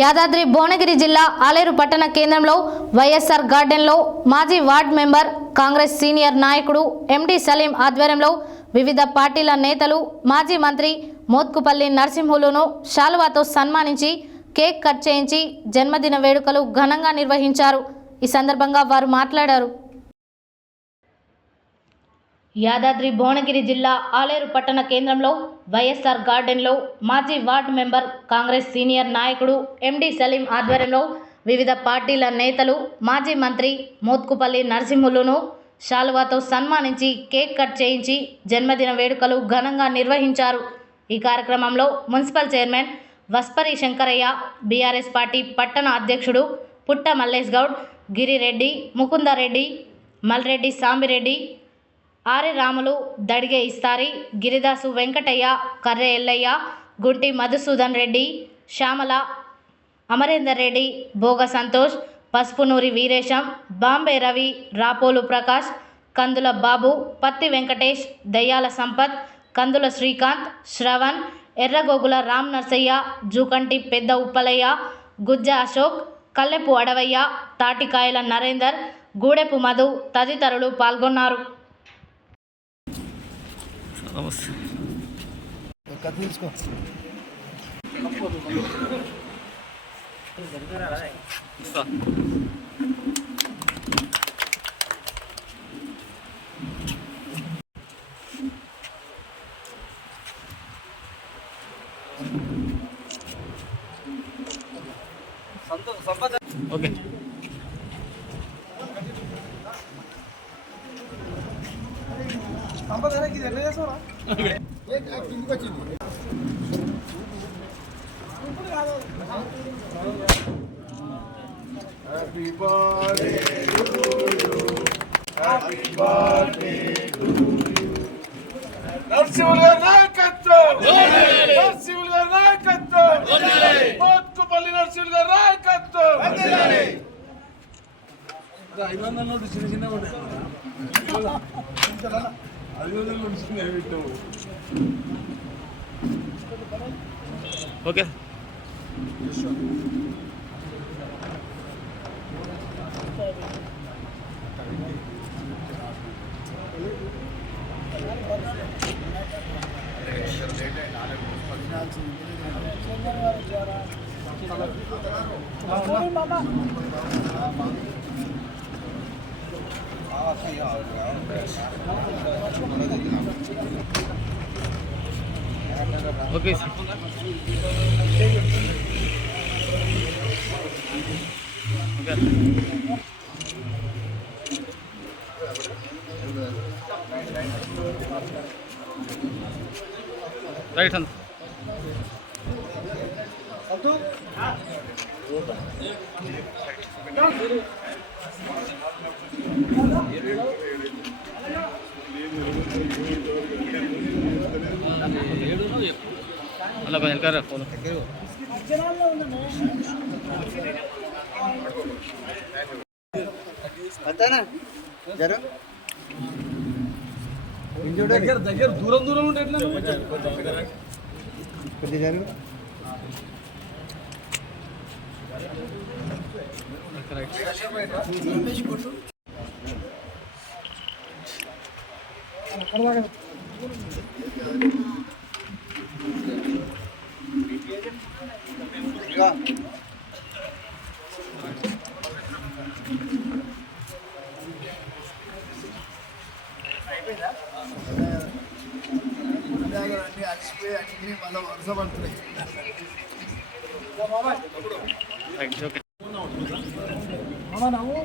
యాదాద్రి భువనగిరి జిల్లా ఆలేరు పట్టణ కేంద్రంలో వైఎస్ఆర్ గార్డెన్లో మాజీ వార్డ్ మెంబర్ కాంగ్రెస్ సీనియర్ నాయకుడు ఎండి సలీం ఆధ్వర్యంలో వివిధ పార్టీల నేతలు మాజీ మంత్రి మోత్కుపల్లి నరసింహులును శాలువాతో సన్మానించి కేక్ కట్ చేయించి జన్మదిన వేడుకలు ఘనంగా నిర్వహించారు। ఈ సందర్భంగా వారు మాట్లాడారు। యాదాద్రి భువనగిరి జిల్లా ఆలేరు పట్టణ కేంద్రంలో వైఎస్ఆర్ గార్డెన్లో మాజీ వార్డ్ మెంబర్ కాంగ్రెస్ సీనియర్ నాయకుడు ఎండి సలీం ఆధ్వర్యంలో వివిధ పార్టీల నేతలు మాజీ మంత్రి మోత్కుపల్లి నరసింహులును శాలువాతో సన్మానించి కేక్ కట్ చేయించి జన్మదిన వేడుకలు ఘనంగా నిర్వహించారు। ఈ కార్యక్రమంలో municipal chairman Vaspari Shankaraiah, BRS party పట్టణ అధ్యక్షుడు పుట్ట మల్లేష్ గౌడ్, గిరిరెడ్డి, ముకుందరెడ్డి, మల్రెడ్డి సాంబిరెడ్డి, ఆరి రాములు, దడిగే ఇస్తారి, గిరిదాసు వెంకటయ్య, కర్రె ఎల్లయ్య, గుంటి మధుసూదన్ రెడ్డి, శ్యామల, అమరేందర్ రెడ్డి, భోగ సంతోష్, పసుపునూరి వీరేశం, బాంబే రవి, రాపోలు ప్రకాష్, కందుల బాబు, పత్తి వెంకటేష్, దయ్యాల సంపత్, కందుల శ్రీకాంత్, శ్రవణ్, ఎర్రగోగుల రామ్ నర్సయ్య, జూకంటి పెద్ద ఉప్పలయ్య, గుజ్జ అశోక్, కల్లెపు అడవయ్య, తాటికాయల నరేందర్, గూడెపు మధు తదితరులు పాల్గొన్నారు। Okay Happy birthday to you. Happy birthday to you. నరసింహుల నాయకత్వం నరసింహుల నాయకత్వం మోత్కుపల్లి నరసింహుల నాయకత్వం 500 నోటు చిన్న చిన్న ఉన్నాయి 500 నోటు చిన్న పెట్టాము ఓకే ఓకే రైట్ హ్యాండ్ అలా కొంచెం వెనకాల ఫోన్ అంతేనా జర దగ్గర దగ్గర దూరం దూరం ఉంటే ఎట్లా కొద్ది జరు అన్ని అలసిపోయి అన్ని మళ్ళీ వరుస పడుతున్నాయి ఓకే నువ్వు